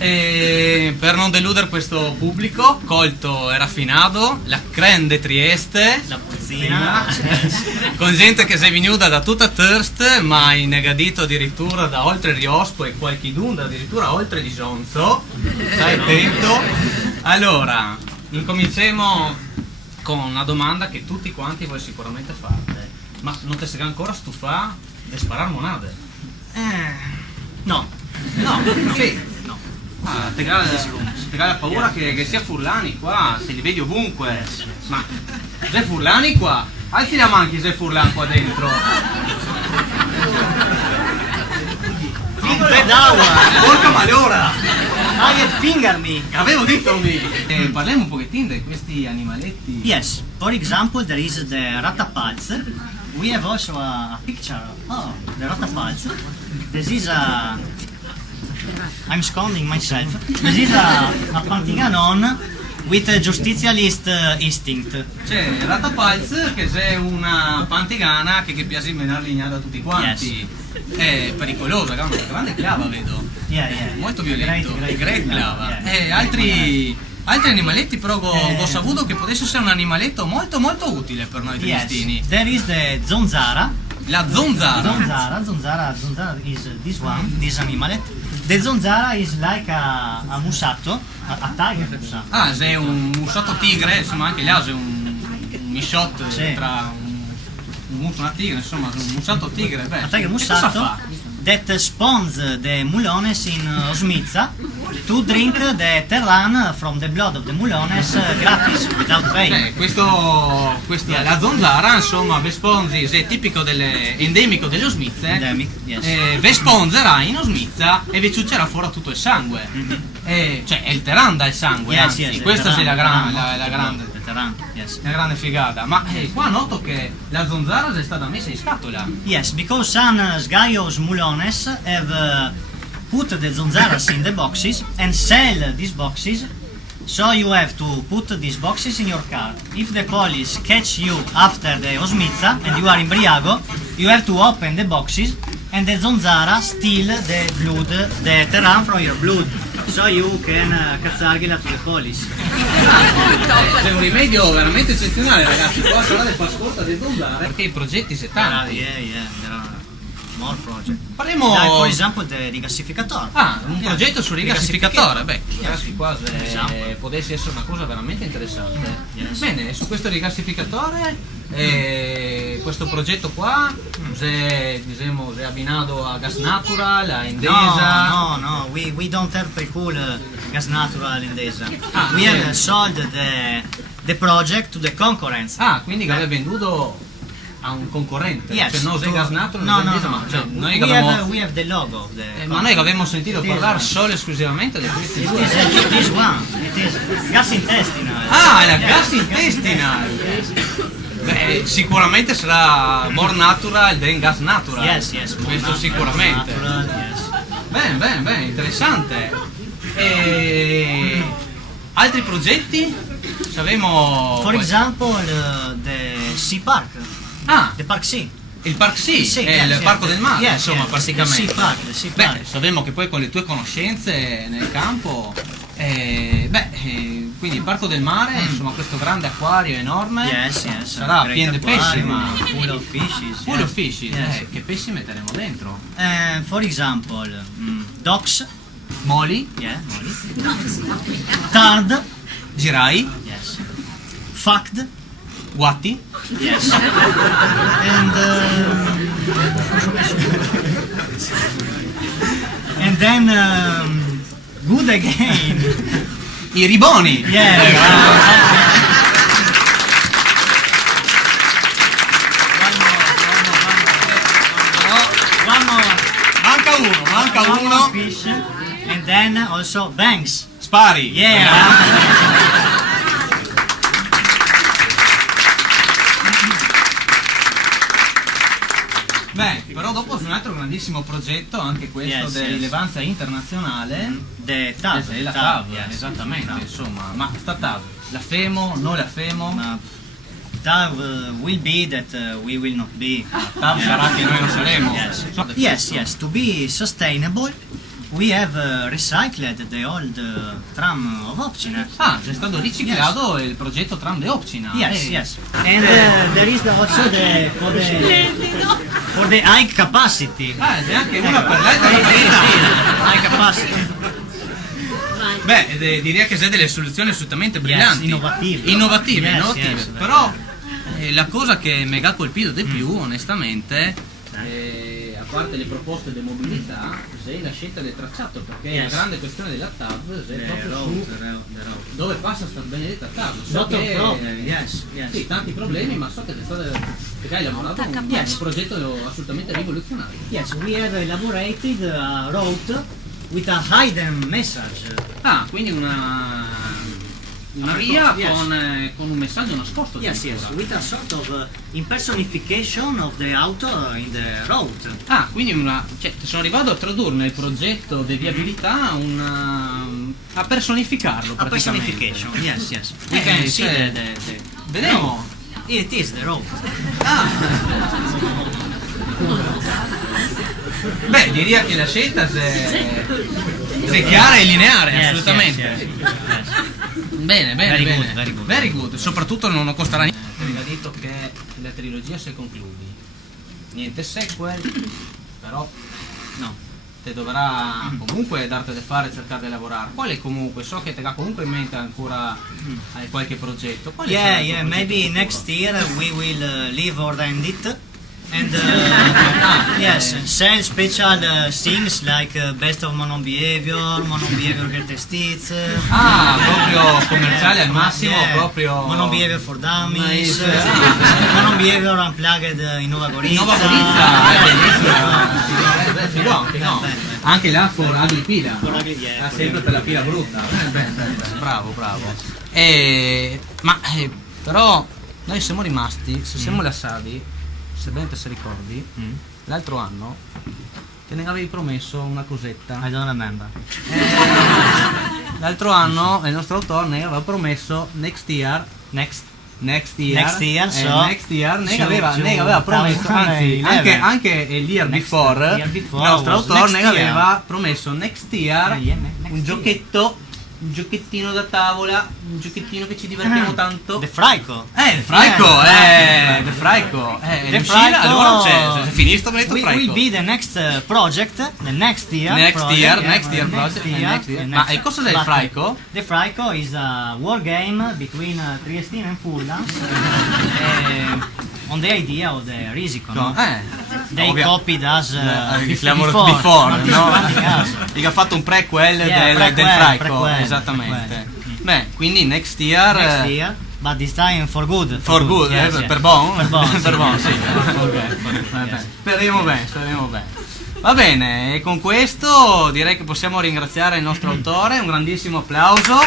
E per non deludere questo pubblico colto e raffinato, la crème de Trieste, La puzzina. con gente che si è venuta da tutta Terst, ma in negadito addirittura da oltre Riospo e qualche dunda addirittura oltre di Sonzo. Stai attento. Allora, incominciamo con una domanda che tutti quanti voi sicuramente fate. Ma non ti sei ancora stufato di sparare monade? No. No, sì. No. Ah, te la paura che sia Furlani qua, se li vedi ovunque. Ma c'è Furlani qua? Alzi la mano che c'è Furlani qua dentro. Porca malora! Finger me. Avevo detto me! Parliamo un pochettino di questi animaletti. Yes, for example, there is the Ratapalz. We have also a picture. Oh, the Ratapalz. This is a. I'm scolding myself. This is a Pantiganon with a justicialist instinct. C'è Ratapalz che è una pantigana che piace menare lignare da tutti quanti. È pericolosa, una grande clava vedo. Yeah. Molto violento. Great clava. Yeah. E altri animaletti però ho saputo che potesse essere un animaletto molto molto utile per noi triestini. Yes, there is the Zonzara. La zonzara. Zonzara is this one, this animal. The Zonzara is like a musatto, a tiger musatto. Ah, è un musciotto tigre, insomma anche là c'è un misciotto Sì. tra un muso e una tigre, insomma un musciotto tigre. Beh, A tiger che cosa musatto fa? that spawns the mulones in Osmiza to drink the terran from the blood of the mulones gratis, without pay. Questo la zonzara, insomma, Vesponzi è tipico endemico delle Osmize. Endemic, yes. Vesponzerà in Osmiza e vi ciuccerà fuori tutto il sangue. Cioè è il terran dal sangue, Yes, anzi, yes, questa è la terran, grande. The terran, yes. Una grande figata, ma qua noto che la zonzara è stata messa in scatola. Yes, because some sgaios mulones have put the zonzaras in the boxes and sell these boxes. So you have to put these boxes in your car. If the police catch you after the Osmiza and you are in Briago, you have to open the boxes and the zonzara steal the blood, the terran from your blood. So you can cazzarghela to the police. È un rimedio veramente eccezionale, ragazzi. Qua sarà far scorta dei zonzare perché i progetti si tanti. Yeah, there are more projects. Parliamo. For example, the rigassificatore. Ah, un progetto sul rigassificatore. Beh, Yes. ragazzi, qua potesse essere una cosa veramente interessante. Yes. Bene, su questo rigassificatore, questo progetto qua è abbinato a gas natural, a Endesa. No, we don't have pre-cool gas natural in Endesa. Ah, We okay. have sold the project to the concurrence. Ah, quindi che aveva venduto a un concorrente. Yes, Cioè non to- gas natural, no, Endesa, no, ma cioè, no. noi We che avevamo. we have the logo of the Ma noi che concurrence. avevamo sentito It is parlare one. solo e esclusivamente di questi It due. is this one. It is gas intestinal. Ah, la Yes, gas intestinal! Beh, sicuramente sarà more natural than gas natural. Yes, Questo more natural, sicuramente. natural, yes. Bene, interessante. E altri progetti? Sapemo. For example, the Sea Park. Ah, The Park Sea. il Park Sea, Sì, è il yes, parco yes. del mare, Yes, insomma, yes, praticamente. the Sea Park. Beh, sappiamo che poi con le tue conoscenze nel campo, quindi il parco del mare, insomma, questo grande acquario enorme, Yes. sarà Great pieno di pesci, aquarium, ma full of fishes. full of fish, Yes. che pesci metteremo dentro? For example, docks. Moli, Yeah, molly. Tard. girai, Yes. Fucked. guatti, Yes. And then good again. i riboni. Yeah. One more. Manca One uno. more fish. And then also banks. Spari. Yeah. Beh, però dopo c'è un altro grandissimo progetto, anche questo Yes, di yes. rilevanza internazionale. The TAV. È la TAV, yes. esattamente, TAV. insomma. Ma sta TAV, la femo, non la femo? TAV will be that we will not be. TAV sarà che noi non saremo. Yes, to be sustainable, we have recycled the old tram of Opcina. Ah, è stato riciclato il progetto tram de Opcina. Yes, yes. And there is also for the high capacity. Ah, c'è anche una per l'altra. High capacity. Beh, direi che c'è delle soluzioni assolutamente brillanti. Innovative. Yes, però la cosa che mi ha colpito di più, onestamente, a parte le proposte di mobilità, è la scelta del tracciato, perché la grande questione della TAV è proprio su dove passa sta benedetta TAV. So sì, tanti problemi, ma so che hai lavorato un progetto assolutamente rivoluzionario. Yes, we have elaborated a route with a hidden message. Ah, quindi una via con un messaggio nascosto. Yes, with a sort of impersonification of the auto in the road. Ah, quindi sono arrivato a tradurre nel progetto di viabilità a personificarlo praticamente. A personification, yes. We can see Vedremo. It is the road. Beh, direi che la scelta è chiara e lineare, assolutamente. Yes. Bene, Very good. Soprattutto non costerà niente. Mi ha detto che la trilogia si conclude. Niente sequel, però no. Te dovrà comunque darti da fare e cercare di lavorare. Quale comunque, so che te ha comunque in mente ancora qualche progetto. Maybe next year we will leave or end it. And sell special things like best of Monon Behavior Greatest Hits. Proprio commerciale al massimo, proprio Monon Behavior for Dummies, Monon Behavior Unplugged Innova Gorizia. Figo. Anche là for ugly pila. Sempre per la pila brutta. Bravo. Però noi siamo rimasti, se siamo lasciati, se ben te si ricordi, l'altro anno te ne avevi promesso una cosetta. I don't remember. L'altro anno il nostro autore ne aveva promesso next year ne aveva promesso, anzi anche l'year before il nostro autore ne aveva promesso next year un giochettino da tavola, un giochettino che ci divertiamo tanto. The Fraico. The Fraico. Allora non c'è, se finisco benedetto Fraico. Will be the next project, the next year project. Ma e cosa è il Fraico? The Fraico is a war game between Triestine and Fulda. On the idea of the Risicon. They copied us before, no? Dica ha fatto un prequel del Fraico, esattamente. Beh, quindi next year, but this time for good. Per buon, sì. Speriamo bene. Va bene, e con questo direi che possiamo ringraziare il nostro autore, un grandissimo applauso.